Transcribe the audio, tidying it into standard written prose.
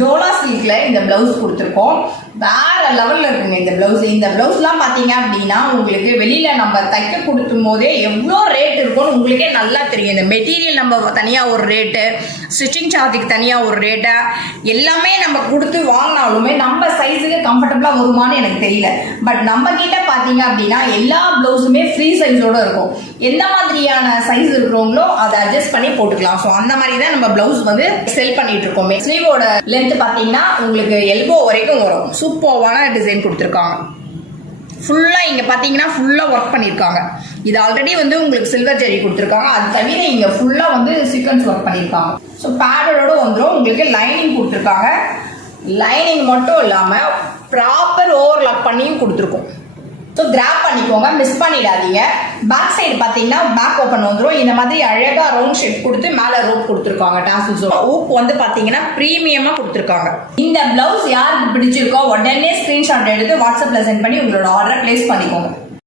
டோலா சில்க்ல இந்த பிளவுஸ் கொடுத்துருக்கோம். வேற லெவல்ல இருக்குங்க இந்த பிளவுஸ். இந்த பிளவுஸ்லாம் பாத்தீங்க அப்படின்னா உங்களுக்கு வெளியில நம்ம தைக்க கொடுக்கும் போதே எவ்வளோ ரேட் இருக்கும்னு உங்களுக்கே நல்லா தெரியும். இந்த மெட்டீரியல் நம்ம தனியா ஒரு ரேட்டு, ஸ்டிச்சிங் சார்ஜுக்கு தனியா ஒரு ரேட்டா, எல்லாமே நம்ம கொடுத்து வாங்கினாலுமே நம்ம சைஸுக்கு கம்ஃபர்டபுளா வருமானு எனக்கு தெரியல. பட் நம்ம கிட்ட பாத்தீங்க அப்படின்னா எல்லா பிளவுஸுமே ஃப்ரீ சைஸோட இருக்கும். எந்த மாதிரியான சைஸ் இருக்கிறவங்களோ அதை அட்ஜஸ்ட் பண்ணி போட்டுக்கலாம். ஸோ அந்த மாதிரி தான் நம்ம பிளவுஸ் வந்து செல் பண்ணிட்டு இருக்கோம். ஸ்லீவோட லென்த் பாத்தீங்கன்னா உங்களுக்கு எல்போ வரைக்கும் வரும். சூப்பர்வான டிசைன் கொடுத்துருக்காங்க. ஃபுல்லா இங்க பாத்தீங்கன்னா ஃபுல்லா ஒர்க் பண்ணிருக்காங்க. இது ஆல்ரெடி வந்து உங்களுக்கு சில்வர் ஜெரி கொடுத்துருக்காங்க. அது தவிர இங்க ஃபுல்லா வந்து சீக்வன்ஸ் ஒர்க் பண்ணிருக்காங்க. ஸோ பேடோட வந்துடும். உங்களுக்கு லைனிங் கொடுத்துருக்காங்க. லைனிங் மட்டும் இல்லாம ப்ராப்பர் ஓவர்லாக் பண்ணியும் கொடுத்துருக்கோம். ஸோ கிராப் பண்ணிக்கோங்க, மிஸ் பண்ணிடாதீங்க. பேக் சைடு பார்த்தீங்கன்னா பேக் ஓப்பன் வந்துடும். இந்த மாதிரி அழகா ரவுண்ட் ஷேப் கொடுத்து மேலே ரோப் கொடுத்துருக்காங்க. டாசல்ஸோட ஊப் வந்து பார்த்தீங்கன்னா ப்ரீமியமா கொடுத்துருக்காங்க. இந்த பிளவுஸ் யாருக்கு பிடிச்சிருக்கோ உடனே ஸ்கிரீன்ஷாட் எடுத்து வாட்ஸ்அப்ல சென்ட் பண்ணி உங்களோட ஆர்டரை பிளேஸ் பண்ணிக்கோங்க.